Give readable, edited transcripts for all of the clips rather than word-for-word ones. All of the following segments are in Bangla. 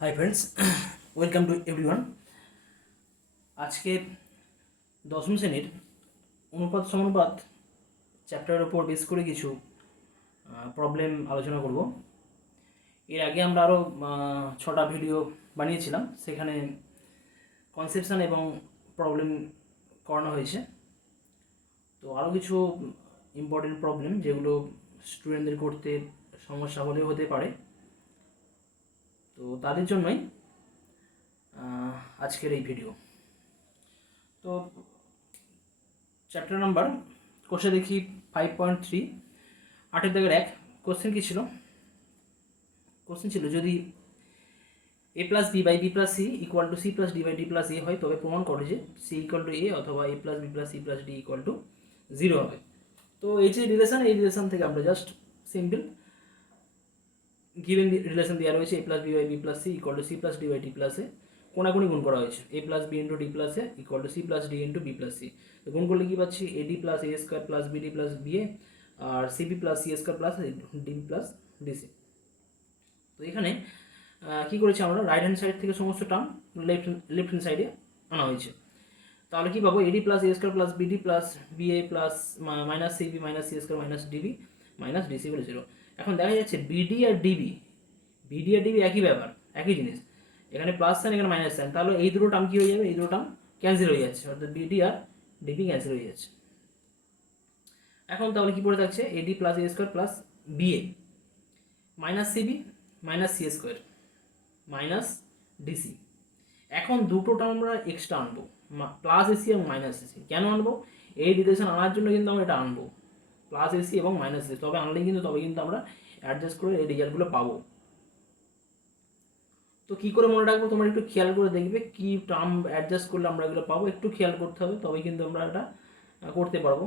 Hi friends, welcome to everyone. আজকে দশম শ্রেণীর অনুপাত সমানুপাত চ্যাপ্টারের ওপর বেস করে কিছু প্রবলেম আলোচনা করব। এর আগে আমরা আরও 6টা ভিডিও বানিয়েছিলাম, সেখানে কনসেপশান এবং প্রবলেম করানো হয়েছে। তো আরও কিছু ইম্পর্টেন্ট প্রবলেম যেগুলো স্টুডেন্টদের করতে সমস্যা হলেও হতে পারে, তো তাদের জন্যই আজকের এই ভিডিও। তো চ্যাপ্টার নাম্বার কোশ্চেন দেখি 5.3, 8 দাগের 1। কোশ্চেন কী ছিল? কোশ্চেন ছিল যদি a plus B by B plus C equal to C plus D by D plus A হয়, তবে প্রমাণ করো যে সি ইকুয়াল টু এ অথবা A plus B plus C plus D equal to 0 হবে। তো এই যে রিলেশন, এই রিলেশন থেকে আমরা জাস্ট সিম্পল গিভেন রিলেশন দেওয়া রয়েছে, A plus B by B plus C equal to C plus D by D plus A কোনাকুনি গুণ করা হয়েছে, A plus B into D plus A equal to C plus D into B plus C. তো গুণ করলে কী পাচ্ছি? A D plus A square plus B D plus B A আর CB plus C square plus D plus DC. তো এখানে কী করেছি আমরা? রাইট হ্যান্ড সাইড থেকে সমস্ত টার্ম লেফট হ্যান্ড সাইডে আনা হয়েছে। তাহলে কী পাবো? AD plus A square plus BD plus BA plus minus CB minus C square minus DB minus DC বলে 0। এখন দেখা যাচ্ছে বিডি আর ডিবি একই ব্যাপার, একই জিনিস। এখানে প্লাস সাইন, এখানে মাইনাস সাইন, তাহলে এই দুটো টার্ম কী হয়ে যাবে? এই দুটো টার্ম ক্যান্সেল হয়ে যাচ্ছে, অর্থাৎ বিডি আর ডিবি ক্যান্সেল হয়ে যাচ্ছে। এখন তাহলে কী পড়ে থাকছে? AD plus A square plus BA minus CB minus C square minus DC. এখন দুটো টার্ম আমরা এক্সট্রা আনবো, প্লাস এসি এবং মাইনাস এসি। কেন আনবো? এই রিলেশন আনার জন্য কিন্তু আমরা এটা আনবো, প্লাস এসি এবং মাইনাস এসি। তবে আনলেই কিন্তু আমরা অ্যাডজাস্ট করে এই রেজাল্টগুলো পাবো। তো কী করে মনে রাখবো? তোমরা একটু খেয়াল করে দেখবে কি টার্ম অ্যাডজাস্ট করলে আমরা এগুলো পাবো, একটু খেয়াল করতে হবে, তবেই কিন্তু আমরা এটা করতে পারবো।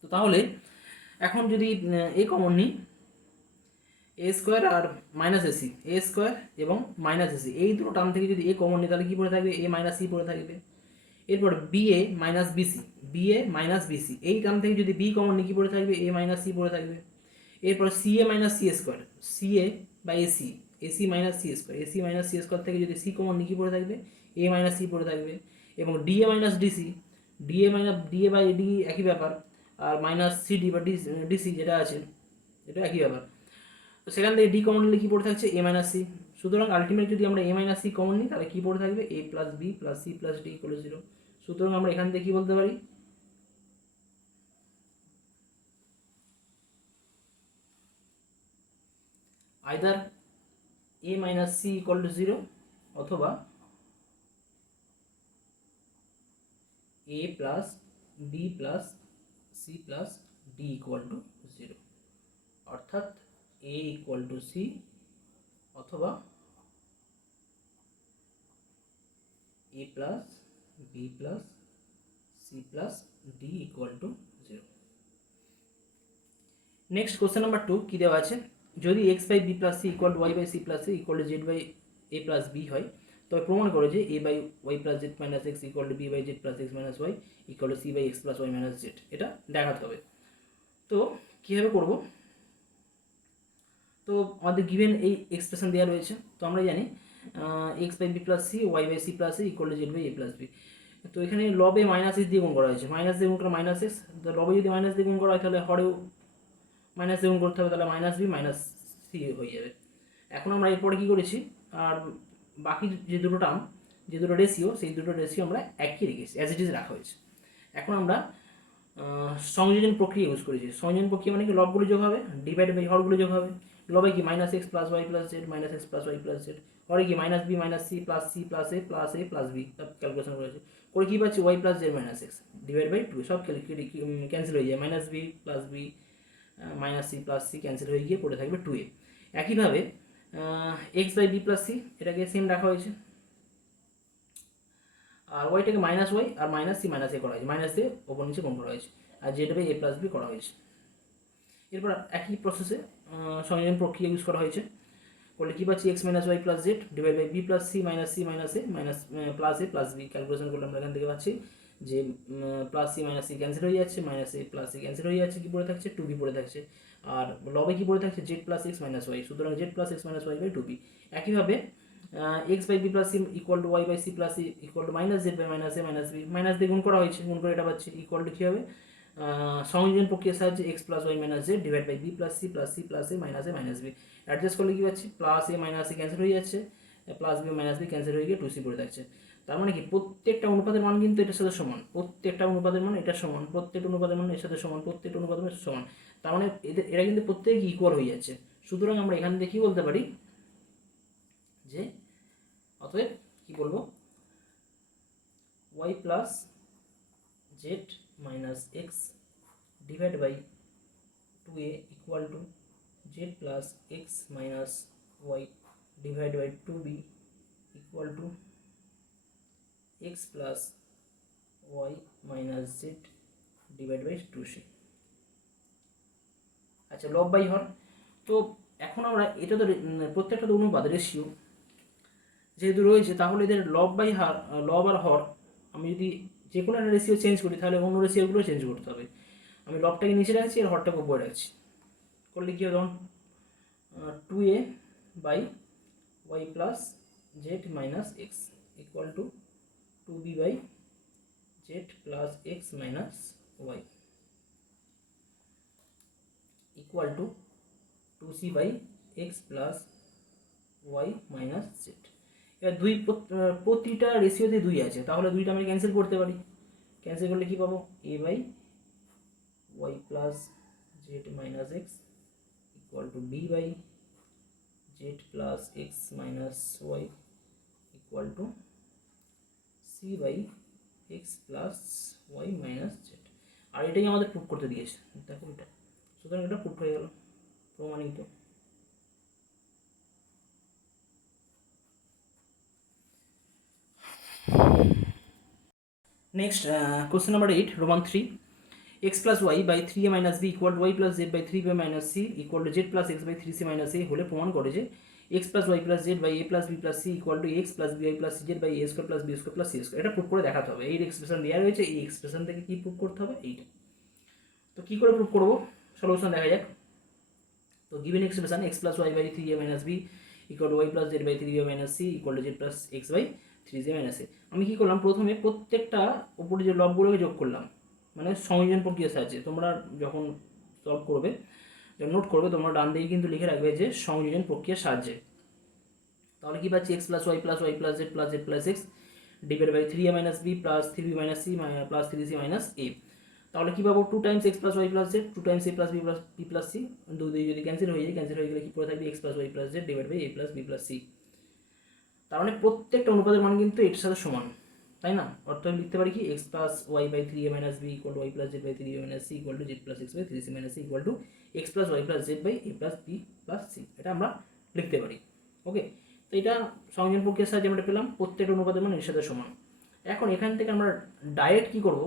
তো তাহলে এখন যদি এ কমন নিই, এ স্কোয়ার আর মাইনাস এসি, এ স্কোয়ার এবং মাইনাস এসি, এই দুটো টার্ম থেকে যদি এ কমন নিই তাহলে কী পড়ে থাকবে? এ মাইনাস সি পড়ে থাকবে। এরপর B A minus B C, B A minus B C, এই টার্ম থেকে যদি বি কমন নিই কী পড়ে থাকবে? এ মাইনাস সি পড়ে থাকবে। এরপর CA minus C square, CA বা AC, AC minus C square, AC minus C square থেকে যদি সি কমন নিই কী পড়ে থাকবে? এ মাইনাস সি পড়ে থাকবে। এবং D A minus D C, D A minus D A by D একই ব্যাপার, আর মাইনাস সিডি বা ডিসি যেটা আছে এটা একই ব্যাপার। তো সেখান থেকে ডি কমন নিলে কী পড়ে থাকছে? এ মাইনাস সি। সুতরাং আলটিমেট যদি আমরা এ মাইনাস সি কমন নিই তাহলে কী পড়ে থাকবে? A plus B plus C plus D equal 0। সুতরাং আমরা এখান থেকে কী বলতে পারি? Either A minus C equal to 0 অথবা A plus B plus C plus D equal to 0, অর্থাৎ এ ইকুয়াল টু সি অথবা A plus B plus C plus D equal to 0। Next question number 2 কী দেওয়া আছে? যদি X by B plus C equal to Y by C plus C equal to Z by A plus B হয়, তবে প্রমাণ করো যে A by Y plus Z minus X equal to B by Z plus x minus Y equal to C by x plus Y minus Z. এটা দেখাতে হবে। তো কীভাবে করবো? তো আমাদের গিভেন এই এক্সপ্রেশন দেওয়া রয়েছে, তো আমরা জানি X by B plus C Y by C plus C equal to Z by A plus B. তো এখানে লবে মাইনাস এক্স দিয়ে গুণ করা হয়েছে, মাইনাস দিয়ে গুণ করা মাইনাস এক্স, তো লবে যদি মাইনাস দিয়ে গুণ করা হয় তাহলে হরেও মাইনাস দিয়ে গুণ করতে হবে, তাহলে মাইনাস বি মাইনাস সি হয়ে যাবে। এখন আমরা এরপরে কী করেছি? আর বাকি যে দুটো টার্ম, যে দুটো রেশিও, সেই দুটো রেশিও আমরা একই রেখেছি, অ্যাজ ইট ইজ রাখা হয়েছে। এখন আমরা সংযোজন প্রক্রিয়া ইউজ করেছি। সংযোজন প্রক্রিয়া মানে কি? লবগুলো যোগ হবে, ডিভাইড বাই হরগুলো যোগ হবে। লবে কি? Minus x plus Y plus Z minus x plus Y plus Z. হরে কি? Minus B minus C plus A plus B, সব ক্যালকুলেশন করেছে। করে কী পাচ্ছি? Y plus Z minus X divide by 2, সব ক্যান্সেল হয়ে যায়। Minus B plus B minus C plus C cancel হয়ে গিয়ে পড়ে থাকবে 2a। একইভাবে X by B plus C এটাকে সেম রাখা হয়েছে, আর ওয়াইটাকে মাইনাস ওয়াই আর মাইনাস সি মাইনাস এ করা হয়েছে, মাইনাস দিয়ে ওপর নিচে গুণ করা হয়েছে, আর Z by A plus B করা হয়েছে। এরপর একই প্রসেসে সংযোজন প্রক্রিয়া ইউজ করা হয়েছে। করলে কী পাচ্ছি? X minus Y plus Z divide by B plus C minus A minus plus A plus B. Calculation করলে আমরা এখান থেকে পাচ্ছি যে plus C minus C cancel হয়ে যাচ্ছে, মাইনাস এ প্লাস সি ক্যান্সেল হয়ে যাচ্ছে, কী পড়ে থাকছে, টু বি পড়ে থাকছে। আর লবে কী পড়ে থাকছে, Z plus x minus Y, সুতরাং Z plus x minus Y by two B. একইভাবে X by B plus C equal to Y by C plus C equal to minus Z by minus A minus B, minus দিয়ে গুণ করা হয়েছে, গুণ করে এটা পাচ্ছি ইকুয়াল টু কী হবে, সংযোজন প্রক্রিয়ার সাহায্যে X plus Y minus Z divide by B plus C plus A minus B. Adjust করলে কী পাচ্ছি, plus A minus A cancel হয়ে যাচ্ছে, plus B minus B cancel হয়ে গিয়ে টু সি পড়ে থাকছে। তার মানে কি প্রত্যেকটা অনুপাতের মান কিন্তু এটার সাথে সমান, প্রত্যেকটা অনুপাতের মান এটার সমান, প্রত্যেকটা অনুপাতের মান এর সাথে সমান, প্রত্যেকটা অনুপাতের মান সমান। তার মানে এরা কিন্তু প্রত্যেক ইকুয়াল হয়ে যাচ্ছে। সুতরাং আমরা এখান থেকে কী বলতে পারি যে অতএব কী বলবো, Y plus Z minus X divide by two A equal to Z plus x minus Y divide by two B equal to x plus Y minus Z divide by two C. আচ্ছা, লব বাই হর। তো এখন আমরা এটা তো প্রত্যেকটা তো অনুপাত রেশিও যেহেতু রয়েছে, তাহলে এদের লব বাই হার, লব আর হর আমি যদি যে কোনো একটা রেশিও চেঞ্জ করি তাহলে অন্য রেশিওগুলো চেঞ্জ করতে হবে। আমি লবটাকে নিচে রাখছি আর হরটাকে উপরে রাখছি, করলে কী হবে, two A by Y plus Z minus X equal to two B by Z plus x minus Y equal to two C by x plus Y minus Z. এবার প্রতিটা রেশিওতে দুই আছে, তাহলে দুইটা আমি ক্যান্সেল করতে পারি। ক্যান্সেল করলে কী পাবো, A by Y plus Z minus X equal to B by Z plus x minus Y equal to C by x plus Y minus Z. আর এটাই আমাদের প্রুফ করতে দিয়েছে, দেখো এটা, সুতরাং এটা প্রুফ হয়ে গেল, প্রমাণিত। Next question number 8, Roman 3, x plus Y by three A minus B equal to Y plus Z by three B minus C equal to Z plus X by three C minus A হলে প্রমাণ করে যে X plus Y plus Z by A plus B plus C equal to x plus B Y plus Z by A square plus B square plus C square. এটা প্রুফ করে দেখাতে হবে। এই এক্সপ্রেশন দেওয়া রয়েছে, এই এক্সপ্রেশন থেকে কী প্রুফ করতে হবে, এইটা। তো কী করে প্রুফ করবো, সলিউশন দেখা যাক। তো given expression X plus Y by three A minus B equal to Y plus Z by three A minus C equal to Z plus X by three J minus A. আমি কী করলাম, প্রথমে প্রত্যেকটা উপরে যে লবগুলোকে যোগ করলাম, মানে সংযোজন প্রক্রিয়ার সাহায্যে। তোমরা যখন সলভ করবে, নোট করবে, তোমরা ডান দিকে কিন্তু লিখে রাখবে যে সংযোজন প্রক্রিয়ার সাহায্যে। তাহলে কী পাচ্ছি, X plus Y plus Z plus X divide by three A minus B plus three B minus C plus three C minus A. তাহলে কী পাবো, two times X plus Y plus Z, two times A plus B plus C, দুই দুই যদি ক্যান্সেল হয়ে যায়, ক্যান্সেল হয়ে গেলে কী পড়ে থাকবে, X plus Y plus Z divide by A plus B plus C. তার মানে প্রত্যেকটা অনুপাতের মান কিন্তু এর সাথে সমান, তাই না? অর্থাৎ লিখতে পারি কি, X plus Y by three A minus B equal to Y plus Z by three A minus C equal to Z plus X by three C minus C equal to x plus Y plus Z by A plus B plus C. এটা আমরা লিখতে পারি। ওকে, তো এটা সংযোজন প্রক্রিয়ার সাহায্যে আমরা পেলাম প্রত্যেকটা অনুপাতের মান এর সাথে সমান। এখন এখান থেকে আমরা ডাইরেক্ট কী করব,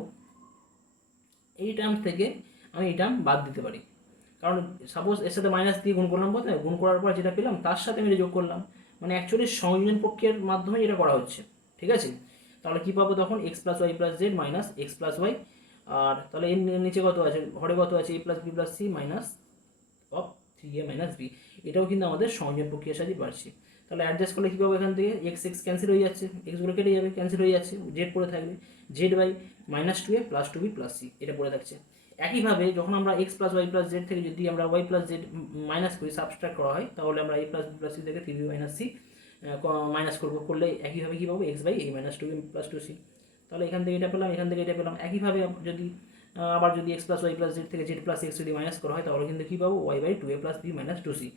এই টার্ম থেকে আমি এই টার্ম বাদ দিতে পারি। কারণ সাপোজ এর সাথে মাইনাস দিয়ে গুণ করলাম, কোথায় গুণ করার পর যেটা পেলাম তার সাথে আমি যোগ করলাম, মানে অ্যাকচুয়ালি সংযোজন প্রক্রিয়ার মাধ্যমে এটা করা হচ্ছে। ঠিক আছে, তাহলে কী পাবো তখন, X plus Y plus Z minus x plus Y, আর তাহলে এর নিচে কত আছে, ঘরে কত আছে, A plus B plus C minus of three A minus B. এটাও কিন্তু আমাদের সংযোজন প্রক্রিয়ার সাহায্যে পাচ্ছি। তাহলে অ্যাডজাস্ট করলে কী পাবো, এখান থেকে এক্স এক্স ক্যান্সেল হয়ে যাচ্ছে, এক্সগুলো কেটে যাবে, ক্যান্সেল হয়ে যাচ্ছে, জেড পড়ে থাকবে, Z by minus two A plus two B plus C, এটা পড়ে থাকছে। একইভাবে যখন আমরা X plus Y plus Z থেকে যদি আমরা ওয়াই প্লাস জেড মাইনাস করি, সাবস্ট্রাক্ট করা হয়, তাহলে আমরা A plus B plus C থেকে three B minus C minus করবো, করলে একইভাবে কী পাবো, X by A minus two B plus two C. তাহলে এখান থেকে এটা পেলাম, এখান থেকে এটা পেলাম। একইভাবে যদি আবার যদি X plus Y plus Z থেকে জেড প্লাস এক্স যদি মাইনাস করা হয়, তাহলে কিন্তু কী পাবো, Y by two A plus B minus two C,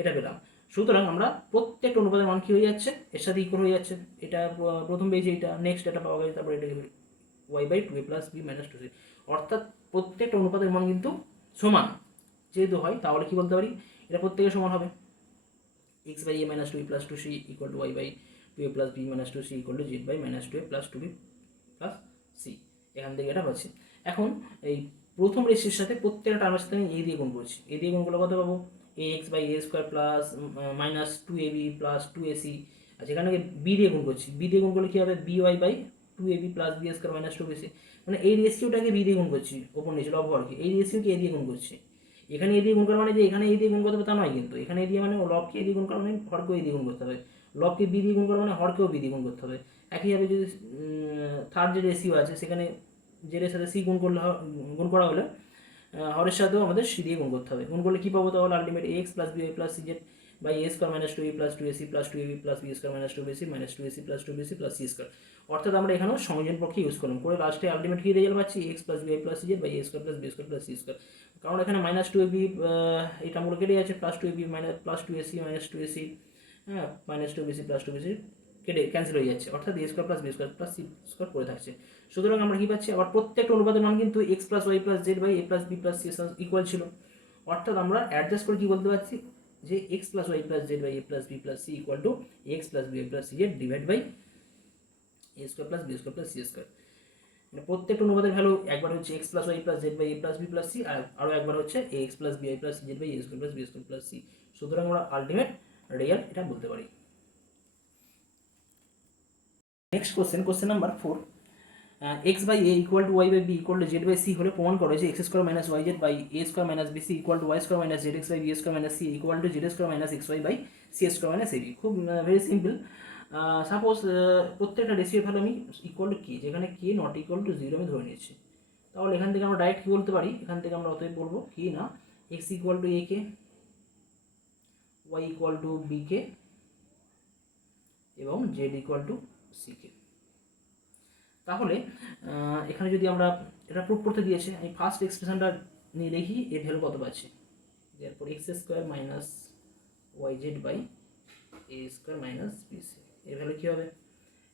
এটা পেলাম। সুতরাং আমরা প্রত্যেকটা অনুপাতের মান কী হয়ে যাচ্ছে, এর সাথে ইকুয়াল হয়ে যাচ্ছে। এটা প্রথম পেয়েছি, এটা নেক্সট এটা পাওয়া গেছে, তারপরে এটা Y by two A plus B minus two C. অর্থাৎ প্রত্যেকটা অনুপাতের মান কিন্তু সমান যেহেতু হয়, তাহলে কী বলতে পারি, এটা প্রত্যেকের সমান হবে। X by A minus two B plus two C equal to Y by two A plus B minus two C equal to Z by minus two A plus two B plus C. এখান থেকে এটা পাচ্ছি। এখন এই প্রথম রেশিওর সাথে প্রত্যেকটা টার্মের সাথে আমি এ দিয়ে গুণ করছি। এ দিয়ে গুণ করলে কত পাবো, A X by A square plus minus two A B plus two A C. আচ্ছা, এখানে বি দিয়ে গুণ করছি, বি দিয়ে গুণ করলে কী হবে, B Y by 2ab plus B square minus 2bc, মানে এই রেশিওটাকে বি দিয়ে গুণ করছি, ওপর নিচে লব হরকে এই রেশিওকে এ দিয়ে গুণ করছি। এখানে এ দিয়ে গুণ করা মানে যে এখানে এ দিয়ে গুণ করতে হবে তা নয়, কিন্তু এখানে এ দিয়ে মানে লবকে এ দিয়ে গুণ করা মানে হরকেও এ দিয়ে গুণ করতে হবে, লবকে বি দিয়ে গুণ করা মানে হরকেও বি দিয়ে গুণ করতে হবে। একইভাবে যদি থার্ড যে রেশিও আছে সেখানে জেডের সাথে সি গুণ করলে গুণ করা হলে হরের সাথেও আমাদের সি দিয়ে গুণ করতে হবে। গুণ করলে কী পাবো তাহলে ultimate X plus B plus C Z by A square minus 2a plus 2ac plus 2ab plus B square minus 2bc minus 2ac plus 2bc plus C square. অর্থাৎ আমরা এখানেও সংযোজন পক্ষে ইউজ করলাম, করে লাস্টে আলটিমেট কী রেজাল্ট পাচ্ছি X plus B plus C Z by A square plus B square plus C square. কারণ এখানে মাইনাস 2ab এই টার্মগুলো কেটে যাচ্ছে, plus 2ab minus plus 2ac minus 2ac, হ্যাঁ মাইনাস 2bc প্লাস 2bc কেটে ক্যান্সেল হয়ে যাচ্ছে, অর্থাৎ A square plus B square plus C square পড়ে থাকছে। সুতরাং আমরা কী পাচ্ছি, আবার প্রত্যেকটা অনুপাতের মান কিন্তু X plus Y plus Z by A plus B plus C equal ছিল, অর্থাৎ আমরা অ্যাডজাস্ট করে কী বলতে পারছি যে X plus Y plus Z by A plus B plus C equal to x plus B plus C Z divide by A square plus B square plus C square. মানে প্রত্যেকটা অনুপাতের ভ্যালু একবার হচ্ছে X plus Y plus Z by A plus B plus C, আর আরও একবার হচ্ছে X plus B plus Z by A square plus B square plus C. সুতরাং আমরা আলটিমেট রিয়াল এটা বলতে পারি। Next question number 4, X by A equal to Y by B equal to Z by C হলে প্রমাণ করে যে X square minus Y Z by A square minus B C equal to Y square minus Z X by B square minus C equal to Z square minus x Y by C square minus A B. খুব ভেরি সিম্পল। সাপোজ প্রত্যেকটা রেশিওর ভ্যালু আমি ইকুয়াল টু কে, যেখানে কে নট ইকুয়াল টু 0 আমি ধরে নিচ্ছি, তাহলে এখান থেকে আমরা ডাইরেক্ট কী বলতে পারি, এখান থেকে আমরা অতএব বলবো কি না X equal to A K, Y equal to B K এবং Z equal to C K. তাহলে এখানে যদি আমরা এটা প্রুভ করতে দিয়েছে, আমি ফার্স্ট এক্সপ্রেশনটা নিয়ে দেখি এর ভ্যালু কত পাচ্ছি। এরপর X square minus Y Z by A square minus B C, এর ভ্যালু কী হবে,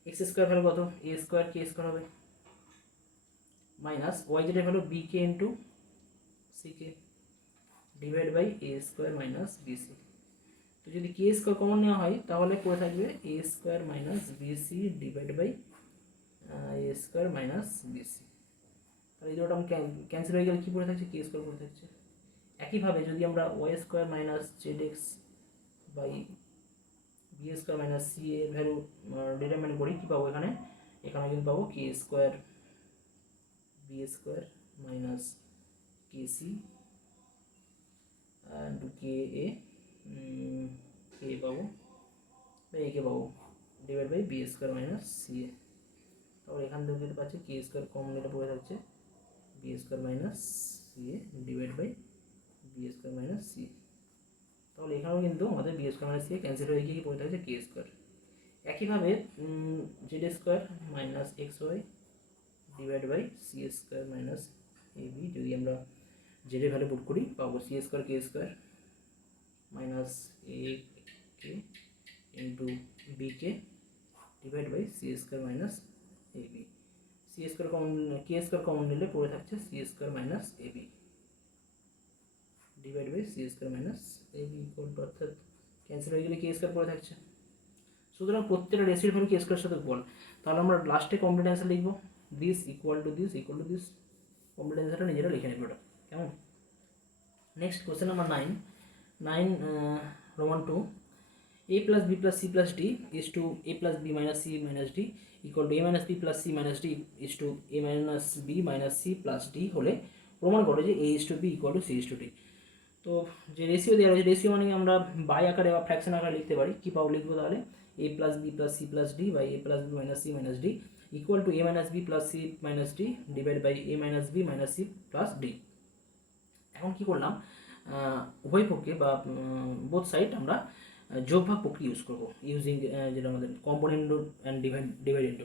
এক্স স্কোয়ার ভ্যালু কত এ স্কোয়ার কে স্কোয়ার হবে, মাইনাস ওয়াই জেডের value B K into C K divide by A square minus B C. তো যদি কে স্কোয়ার কমন নেওয়া হয় তাহলে পড়ে থাকবে A square minus B C divide by A square minus B C. তাহলে এই দুটো ক্যান্সেল হয়ে গেলে কী পড়ে থাকছে, কে স্কোয়ার পড়ে থাকছে। একইভাবে যদি আমরা Y square minus Z X by B square minus C এর ভ্যালু ডিটারমাইন করি, কী পাবো এখানে, এখানে কিন্তু পাবো K square B square minus K C K A K পাবো এ কে পাবো divide by B square minus C A. তাহলে এখান থেকে যেটা পাচ্ছি কে স্কোয়ার কমন এটা পড়ে থাকছে B square minus C A divide by B square minus C. তাহলে এখানেও কিন্তু আমাদের B square minus C cancel হয়ে গিয়ে পড়ে থাকছে কে স্কোয়ার। একইভাবে Z square minus x Y divide by C square minus A B, যদি আমরা জেডের ভ্যালু পুট করি পাবো C square K square minus A K into B K divide by C square minus A B. C square common K square common নিলে পড়ে থাকছে c square minus A b divide by C square minus A b equal to, অর্থাৎ ক্যান্সেল হয়ে গেলে কে স্কোয়ার পড়ে থাকছে। সুতরাং প্রত্যেকটা রেসির ভ্যালু কে স্কোয়ার সাথে ইকুয়াল, তাহলে আমরা লাস্টে কমপ্লিট অ্যান্সার লিখবো this equal to this equal to this, complete অ্যান্সারটা নিজেরা লিখে নেবে ওটা, কেমন। Next question number 9 Roman 2, a plus b plus c plus d is to a plus b minus c minus d equal to a minus b plus c minus d is to a minus b minus c plus d হলে প্রমাণ করে যে a is to b equal to c is to d। তো যে রেশিও দেওয়া রয়েছে, রেশিও মানে আমরা বাই আকারে বা ফ্র্যাকশন আকারে লিখতে পারি, কী পাবো লিখবো তাহলে a plus b plus c plus d by a plus b minus c minus d equal to a minus b plus c minus d divided by a minus b minus c plus d। এখন কী করলাম, উভয় পক্ষে বা বোথ সাইড আমরা যোগভাগ প্রক্রিয়া ইউজ করবো, ইউজিং যেটা আমাদের কম্পোনেন্ট অ্যান্ড ডিভাইডেন্ড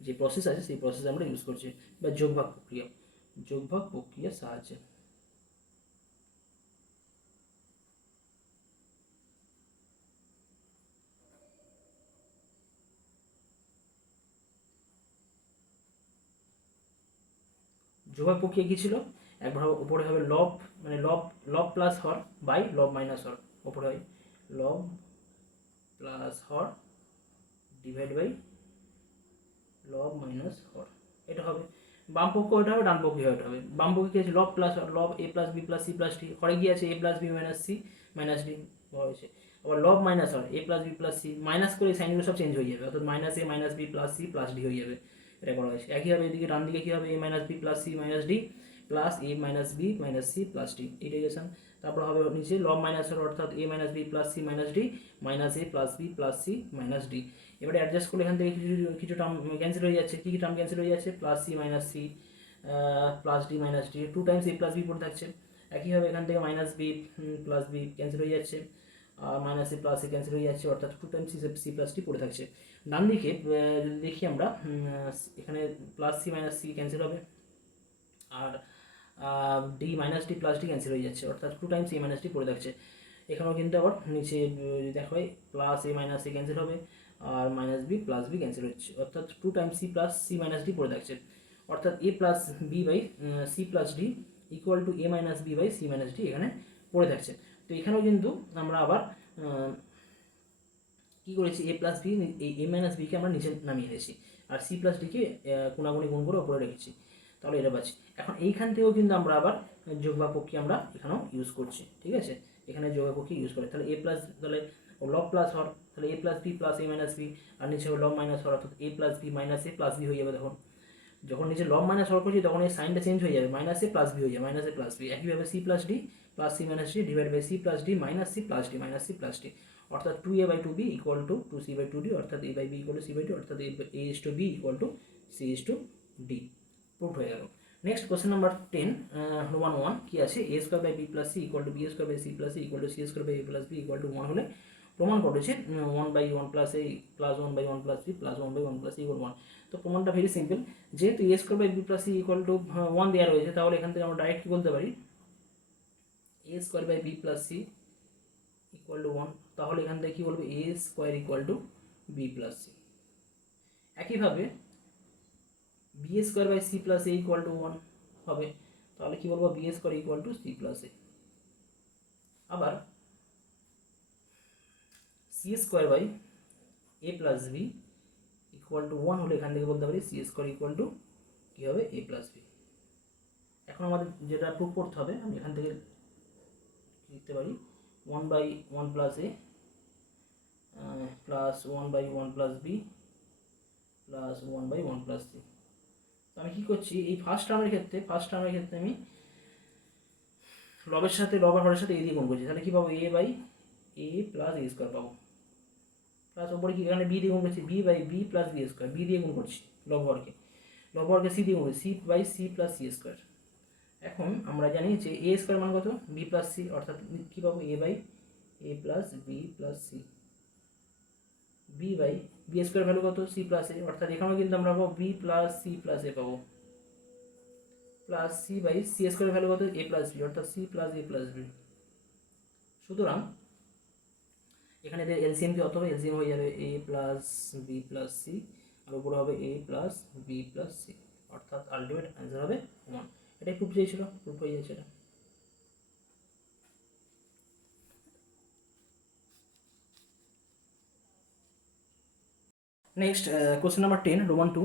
যে প্রসেস আছে সেই প্রসেস আমরা ইউজ করছি, বা যোগভাগ প্রক্রিয়ার সাহায্যে। যোগভাগ প্রক্রিয়া কী ছিল, একবার উপরে হবে লব, মানে লব প্লাস হর বাই লব মাইনাস হর, উপরে হয় লব প্লাস হর ডিভাইড বাই লব মাইনাস হর, এটা হবে বাম পক্ষ, এটা হবে ডান পক্ষে এটা হবে। বাম পক্ষে কী আছে লব প্লাস লব A plus B plus C plus D, হরে গিয়ে আছে A plus B minus C minus D হয়েছে। আবার লব মাইনাস হর A plus B plus C minus করে সাইনগুলো সব চেঞ্জ হয়ে যাবে, অর্থাৎ minus A minus B plus C plus D হয়ে যাবে। এটা করা হয়েছে। একইভাবে এদিকে ডান দিকে কী হবে, A minus B plus C minus D plus A minus B minus C plus D integration. তারপর হবে নিচে লব মাইনাসের অর্থাৎ A minus B plus C minus D minus A plus B plus C minus D. এবারে অ্যাডজাস্ট করলে এখান থেকে কিছু কিছু টার্ম ক্যান্সেল হয়ে যাচ্ছে। কী কী টার্ম ক্যান্সেল হয়ে যাচ্ছে, plus C minus C plus D minus D, 2 times A plus B পড়ে থাকছে। একইভাবে এখান থেকে minus B plus B cancel হয়ে যাচ্ছে, minus A plus A cancel হয়ে যাচ্ছে, অর্থাৎ 2 টাইমস সি প্লাস ডি পড়ে থাকছে। ডান দিকে যদি দেখি আমরা এখানে plus C minus C cancel হবে, আর D minus D plus D cancel হয়ে যাচ্ছে, অর্থাৎ 2 টাইমস এ মাইনাস ডি পড়ে থাকছে। এখানেও কিন্তু আবার নিচে দেখা হয় plus A minus A cancel হবে, আর minus B plus B cancel হচ্ছে, অর্থাৎ 2 times C plus C minus D পড়ে থাকছে, অর্থাৎ A plus B by C plus D equal to A minus B by C minus D এখানে পড়ে থাকছে। তো এখানেও কিন্তু আমরা আবার কী করেছি, এ প্লাস বি, এই এ মাইনাস বিকে আমরা নিচে নামিয়ে এনেছি, আর সি প্লাস ডিকে কোনাগুনি গুণ করে ওপরে রেখেছি, তাহলে এটা পাচ্ছি। এখন এইখান থেকেও কিন্তু আমরা আবার যোগ বা প্রক্রিয়া আমরা এখানেও ইউজ করছি, ঠিক আছে, এখানে যোগ বা প্রক্রিয়া ইউজ করে। তাহলে এ প্লাস, তাহলে লব প্লাস হর, তাহলে এ plus B plus A minus B, আর নিচে হবে লব মাইনাস হর, অর্থাৎ A plus B minus A plus b হয়ে যাবে। তখন যখন নিচে লব মাইনাস হর করছি তখন এই সাইনটা চেঞ্জ হয়ে যাবে, মাইনাস এ প্লাস বি হয়ে যাবে, মাইনাস এ প্লাস বি। একইভাবে c plus D plus C minus d divide by C plus D minus C plus D minus C plus d, অর্থাৎ 2a by 2b equal to 2c by 2d, অর্থাৎ a বাই b equal to c by d, অর্থাৎ a is to b equal to c is to d। Proof হয়ে গেল। নেক্সট কোশ্চেন নাম্বার 10 রোমান 1 কি আছে, a square by b plus C equal to b square by c plus C equal to c square by a plus b equal to 1 হলে প্রমাণ করেছে 1 by 1 plus a plus 1 by 1 plus b plus 1 by 1 plus c equal 1। তো প্রমাণটা ভেরি সিম্পল, যেহেতু a square by b plus c equal to 1 দেওয়া রয়েছে, তাহলে এখান থেকে আমরা ডাইরেক্ট কি বলতে পারি, a square by b plus c equal to 1, তাহলে এখান থেকে কী বলবো, a square equal to b plus c। একইভাবে b square by c plus a equal to 1 হবে, তাহলে কী বলবো, b square equal to c plus a। আবার c square by a plus b equal to 1 হলে এখান থেকে বলতে পারি c স্কোয়ার ইকুয়াল টু কী হবে, a প্লাস b। এখন আমাদের যেটা প্রুফ করতে হবে, আমি এখান থেকে লিখতে পারি 1 by 1 plus a plus 1 by 1 plus b plus 1 by 1 plus c। তো আমি কী করছি, এই ফার্স্ট টার্মের ক্ষেত্রে আমি লবের সাথে লব আর হরের সাথে a দিয়ে গুণ করছি, তাহলে কী পাবো, a by a plus a square পাবো, প্লাস ওপরে কি এখানে b দিয়ে গুণ করছি, b by b plus b square, b দিয়ে গুণ করছি লব হরকে c দিয়ে গুণ করছি, c by c plus c square. এখন আমরা জানি যে a স্কোয়ার মান কত, b প্লাস c, অর্থাৎ কী পাবো, a by a plus b plus c, b by b square value কত, c প্লাস a, অর্থাৎ এখানেও কিন্তু আমরা পাবো b plus c plus a পাবো, plus c by c square value কত, a প্লাস b, অর্থাৎ c plus a plus b। সুতরাং এখানে এদের এলসিএম কি অথবা এলসিএম হয়ে যাবে a plus b plus c, আর উপরে হবে a plus b plus c, অর্থাৎ আলটিমেট অ্যান্সার হবে 1। এটাই প্রুফ চেয়েছিল, প্রুফ হয়ে যাচ্ছে এটা। Next question number 10 Roman 2,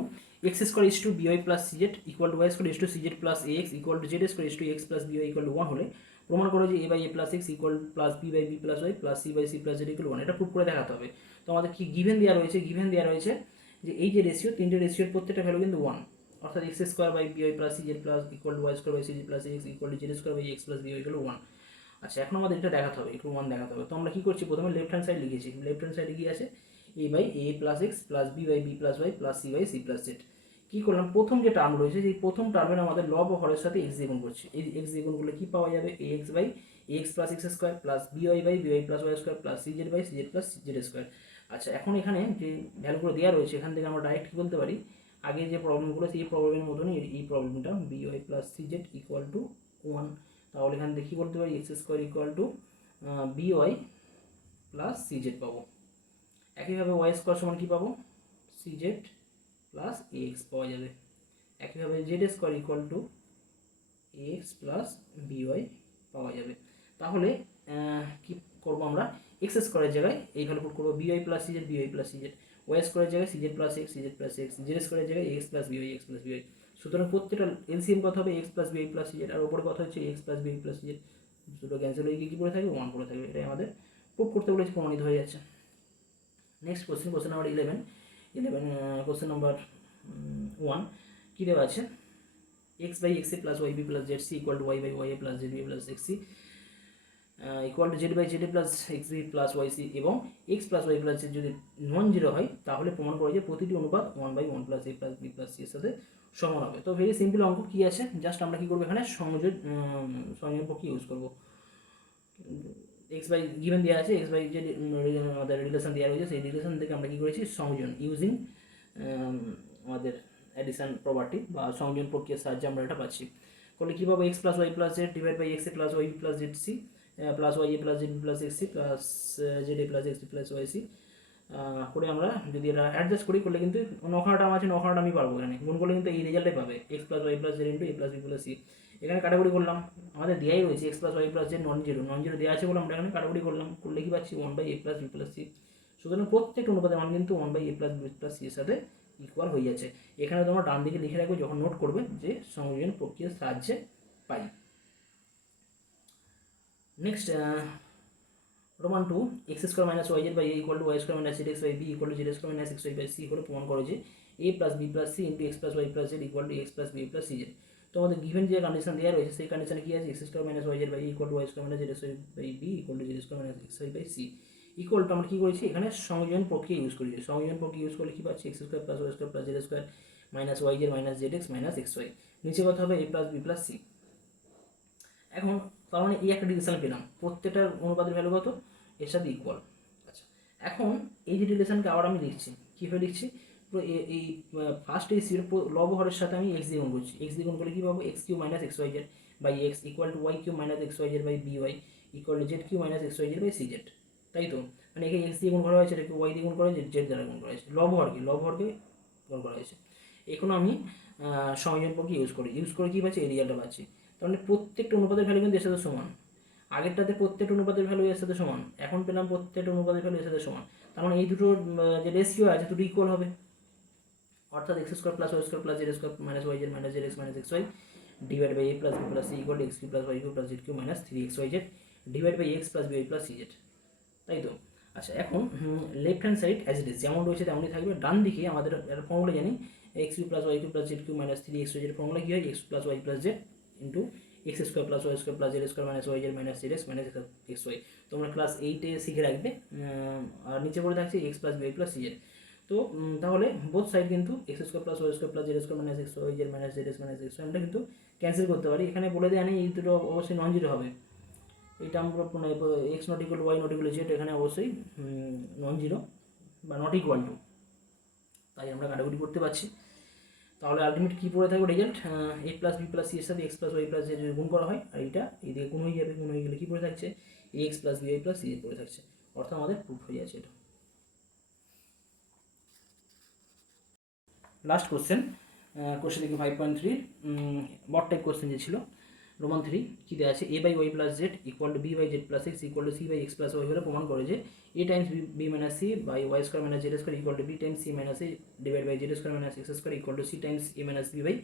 x square is to by plus cz equal to y square is to cz plus ax equal to z square is to x plus by equal to 1 হলে প্রমাণ করো যে a by a plus x equal plus b by b plus y plus c by c plus z equal 1। এটা প্রুফ করে দেখাতে হবে। তো আমাদের কি গিভেন দেওয়া রয়েছে যে এই যে রেশিও, তিনটে রেশিওর প্রত্যেকটা ভ্যালু কিন্তু 1, অর্থাৎ x square by by plus cz plus equal to y square by cz plus ax equal to z square by x plus by equal to 1। আচ্ছা, এখন আমাদের এটা দেখাতে হবে, একটু 1 দেখাতে হবে। তো আমরা কী করছি, প্রথমে লেফট হ্যান্ড সাইড লিখেছি, লেফট হ্যান্ড সাইডে কি আছে, a by a plus x plus b by b plus y plus c by c plus z। কী করলাম, প্রথম যে টার্ম রয়েছে সেই প্রথম টার্মের আমাদের লব ও হরের সাথে x দিয়ে গুণ করছি, এই x দিয়ে গুণ করলে কী পাওয়া যাবে, ax by ax plus x square plus by by by plus y square plus cz by cz plus z square. আচ্ছা, এখন এখানে যে ভ্যালুগুলো দেওয়া রয়েছে এখান থেকে আমরা ডাইরেক্ট কী বলতে পারি, আগে যে প্রবলেমগুলো সেই প্রবলেমের মতনই এই প্রবলেমটা by plus cz equal to 1, তাহলে এখান থেকে কী বলতে পারি, x square equal two by plus cz পাবো। একইভাবে y স্কোয়ার সমান কী পাবো, cz প্লাস ax পাওয়া যাবে। একইভাবে z square equal two ax plus by পাওয়া যাবে। তাহলে কি করব আমরা, এক্স স্কোয়ারের জায়গায় এই ভ্যালু পুট করবো, by plus cz plus cz, y স্কোয়ারের জায়গায় cz প্লাস x z স্কোয়ারের জায়গায় x প্লাস by। সুতরাং প্রত্যেকটা এলসিএম কথা হবে x plus by plus cz, আর ওপরে কথা হচ্ছে x plus by plus cz, দুটো ক্যান্সেল হয়ে গিয়ে কী পড়ে থাকবে, 1 পড়ে থাকবে। এটাই আমাদের প্রুফ করতে বলেছে, প্রমাণিত হয়ে যাচ্ছে। Next question number 11 question number 1 কী দেওয়া আছে X by x A plus Y B plus Z C equal to Y by Y A plus Z B plus x C equal to Z by Z A plus X B plus Y C এবং X plus Y plus Z যদি নন জিরো হয় তাহলে প্রমাণ করে যে প্রতিটি অনুপাত 1/1 plus A plus B plus c এর সাথে সমান হবে। তো ভেরি সিম্পল অঙ্ক কী আছে, জাস্ট আমরা কী করবো এখানে সংযোজন পক্ষে ইউজ করবো। এক্স বাই গিভেন দেওয়া আছে, এক্স বাই যে আমাদের রিলেশন দেওয়া রয়েছে সেই রিলেশন থেকে আমরা কী করেছি সংযোজন ইউজিং আমাদের অ্যাডিশন প্রপার্টি বা সংযোজন প্রক্রিয়ার সাহায্যে আমরা এটা পাচ্ছি। করলে কী পাবো x plus Y plus Z divide by x A plus Y plus Z c plus y A plus Z plus x c plus z A plus x c plus Y c করে আমরা যদি এটা অ্যাডজাস্ট করি করলে কিন্তু নখানাটা আছে নখানাটা আমি পারবো এখানে গুণ করলে কিন্তু এই রেজাল্টে পাবে X plus Y plus Z into A plus B plus C. এখানে কাটাকুটি করলাম, আমাদের দেওয়াই রয়েছে X plus Y plus Z non zero দেওয়া আছে বলে আমরা এখানে কাটাকুটি করলাম, করলে কি পাচ্ছি 1/a plus B plus C. সুতরাং প্রত্যেকটা অনুপাতের মান কিন্তু 1/a plus B plus c এর সাথে ইকুয়াল হয়ে যাচ্ছে। এখানে তোমরা ডান দিকে লিখে রাখবে যখন নোট করবে যে সংযোজন প্রক্রিয়ার সাহায্যে পাই। Next Roman 2 X square minus Y Z by A equal to Y square minus Z X by B equal to Z square minus x Y by C করে প্রমাণ করে যে A plus B plus C into X plus Y plus Z equal to x plus B plus C Z. তো আমাদের গিভেন যে কন্ডিশন দেওয়া রয়েছে সেই কন্ডিশনে কি আছে x square minus Y Z by equal to Y square minus Z x Y by B equal to Z square minus x Y by c equal to আমরা কী করেছি এখানে সংযোজন প্রক্রিয়া ইউজ করেছি। সংযোজন প্রক্রিয়া ইউজ করলে কী পাচ্ছি x square plus Y square plus Z square minus Y Z minus Z x minus x y, নিচে কথা হবে a plus B plus c. এখন তার মানে এই একটা রিলেশন পেলাম, প্রত্যেকটার অনুপাতের ভ্যালু কত এর সাথে ইকুয়াল। আচ্ছা এখন এই যে রিলেশনকে আবার আমি লিখছি কীভাবে লিখছি, এই ফার্স্ট এই সির লব হরের সাথে আমি এক্স দ্বিগুণ করছি, এক্স দ্বিগুণ করলে কী পাবো x cube minus x y Z by x equal to y cube minus x y Z by b y equal to z cube minus x y Z by c z. তাই তো মানে একে এক্স দিয়ে গুণ করা হয়েছে, এটাকে ওয়াই দিয়ে গুণ করা হয়েছে, জেড দ্বারা গুণ করা হয়েছে, লব হরকে গুণ করা হয়েছে। এখন আমি সংযোজন প্রক্রিয়া ইউজ করে কী পাচ্ছি এই রেজাল্টটা পাচ্ছি। তার মানে প্রত্যেকটা অনুপাতের ভ্যালু কিন্তু এর সাথে সমান, আগেরটাতে প্রত্যেকটা অনুপাতের ভ্যালু এর সাথে সমান, এখন পেলাম প্রত্যেকটা অনুপাতের ভ্যালু এর সাথে সমান। তার মানে এই দুটোর যে রেশিও আছে দুটো ইকুয়াল হবে, অর্থাৎ x square plus Y square plus Z square minus Y Z minus Z x minus x Y divide by A plus B plus C equal to x cube plus Y cube plus Z cube minus 3xyz divide by x plus B Y plus C z. তাই তো আচ্ছা এখন left hand side as it is যেমন রয়েছে তেমনই থাকবে। ডান দিকে আমাদের একটা ফর্মুলা জানি X cube plus Y cube plus Z cube minus 3xyz formula কী হয় X plus Y plus Z into X square plus Y square plus Z square minus Y Z minus Z x minus x Y. তোমরা ক্লাস 8-এ শিখে রাখবে। আর নিচে পড়ে থাকছে x plus B Y plus C Z. তো তাহলে বোথ সাইড কিন্তু X square plus Y square plus Z square minus x y Z minus Z x minus x y আমরা কিন্তু ক্যান্সেল করতে পারি। এখানে বলে দেয় এই দুটো অবশ্যই নন জিরো হবে, এটা আমরা x not equal y not equal z এখানে অবশ্যই নন জিরো বা নট ইকুয়াল টু, তাই আমরা কাটাকুটি করতে পারছি। তাহলে আলটিমেট কী পড়ে থাকবে result a plus B plus c এর সাথে x plus Y plus z গুণ করা হয় আর এইটা এইদিকে গুণ হয়ে যাবে, গুণ হয়ে গেলে কী পড়ে থাকছে x plus B Y plus c পড়ে থাকছে, অর্থাৎ আমাদের প্রুফ হয়ে যাচ্ছে এটা। লাস্ট কোশ্চেন দেখি 5.3 বট টাইপ কোশ্চেন যে ছিল রোমান 3 কী দেওয়া আছে A by Y plus Z equal to B by Z plus X equal to C by x plus Y হলে প্রমাণ করে যে A times B minus C by Y square minus Z square equal to B times C minus A divide by Z square minus x square equal to C times A minus B by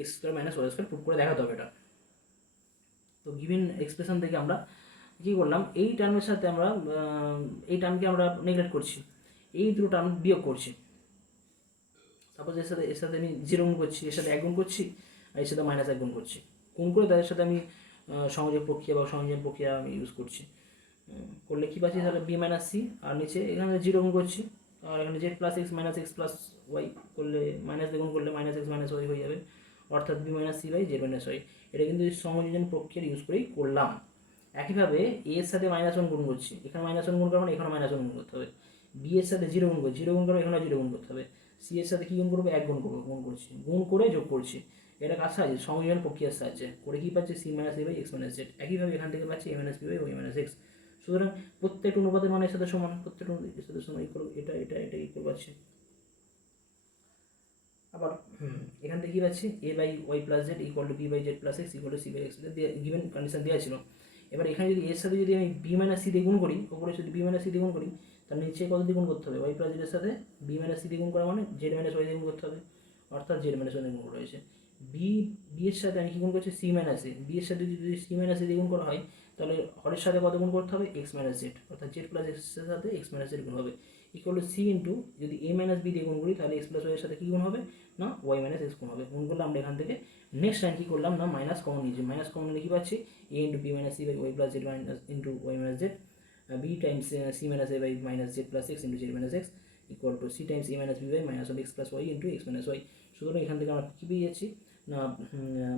X square minus Y square prove করে দেখাতে হবে এটা। তো গিভেন এক্সপ্রেশন থেকে আমরা কী করলাম এই টার্মের সাথে আমরা এই টার্মকে আমরা নেগলেক্ট করছি, এই দুটো টার্ম বিয়োগ করছি। সাপোজ এর সাথে আমি 0 গুণ করছি, এর সাথে 1 গুণ করছি আর এর সাথে -1 গুণ করছি, গুণ করে তাদের সাথে আমি সংযোগ প্রক্রিয়া বা সংযোজন প্রক্রিয়া আমি ইউজ করছি। করলে কী পাচ্ছি তাহলে বি মাইনাস সি আর নিচে এখানে 0 গুণ করছি আর এখানে z plus x minus x plus y করলে মাইনাস গুণ করলে মাইনাস এক্স মাইনাস ওয়াই হয়ে যাবে, অর্থাৎ b minus C by z minus y. এটা কিন্তু সংযোজন প্রক্রিয়ার ইউজ করেই করলাম। একইভাবে এ এর সাথে -1 গুণ করছি, এখানে -1 গুণ করা মানে এখানে -1 গুণ করতে হবে। বি এর সাথে 0 গুণ করছি, 0 গুণ করে এখানে 0 গুণ করতে হবে। সি এর সাথে কী গুণ করবো 1 গুণ করবো, গুণ করছি, গুণ করে যোগ করছি। এটা কার সাহায্যে সংযোজন প্রক্রিয়ার সাহায্যে করে কী পাচ্ছি C minus A by X minus Z. একইভাবে এখান থেকে পাচ্ছি A minus B by Y minus X. সুতরাং প্রত্যেকটা অনুপাতের মানের সাথে সমান, প্রত্যেকটা এর সাথে সমান ইকুয়াল, এটা এটা এটা ইকুয়াল পাচ্ছি। আবার এখান থেকে কী পাচ্ছি A by Y plus Z equal to B by Z plus X equal to C by X, given condition দেওয়া ছিল। এবার এখানে যদি এর সাথে যদি আমি বি মাইনাস সি দিয়ে গুণ করি, ওপরে যদি বি মাইনাস সি দিয়ে গুণ করি তার নিচে কত দিয়ে গুণ করতে হবে ওয়াই প্লাস জেডের সাথে বি মাইনাস সি দিয়ে গুণ করা মানে জেড মাইনাস ওয়াই দিয়ে গুণ করতে হবে, অর্থাৎ জেড মাইনাস ওয়াই গুণ রয়েছে। বি এর সাথে আমি কী গুণ করছি সি মাইনাস এ, বি এর সাথে যদি সি মাইনাস এ দিয়ে গুণ করা হয় তাহলে হরের সাথে কত গুণ করতে হবে এক্স মাইনাস জেড, অর্থাৎ জেড প্লাস এক্সের সাথে এক্স মাইনাস জেড গুণ হবে ইকুয়াল টু সি ইন্টু যদি এ মাইনাস বি দিয়ে গুণ করি তাহলে এক্স প্লাস ওয়াই এর সাথে কী গুণ হবে না ওয়াই মাইনাস এক্স গুণ হবে। গুণ করলে আমরা এখান থেকে নেক্সট টাইম কী করলাম না মাইনাস কমন নিয়েছি, মাইনাস কমন নিয়ে কী পাচ্ছি A into B minus C by Y plus Z minus into Y minus Z B times C minus A by minus Z plus x into Z minus X equal to C times A minus B by minus of X plus Y into x minus Y. সুতরাং এখান থেকে আমরা কী পেয়ে যাচ্ছি না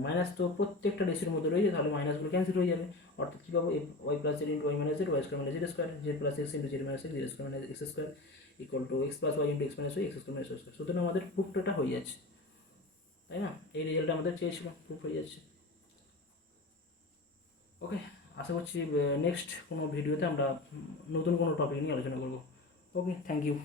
মাইনাস তো প্রত্যেকটা রেসির মধ্যে রয়েছে, তাহলে মাইনাসগুলো ক্যান্সেল হয়ে যাবে, অর্থাৎ কী পাবো y plus Z into Y minus z y square minus Z square z plus x into Z minus x z square minus x square equal to x plus Y into x minus y x square minus Y square. সুতরাং আমাদের প্রুফটা হয়ে যাচ্ছে, তাই না? এই রেজাল্টটা আমাদের চেয়েছিল, প্রুফ হয়ে যাচ্ছে। ওকে, আশা করছি নেক্সট কোনো ভিডিওতে আমরা নতুন কোনো টপিক নিয়ে আলোচনা করবো। ওকে, থ্যাংক ইউ।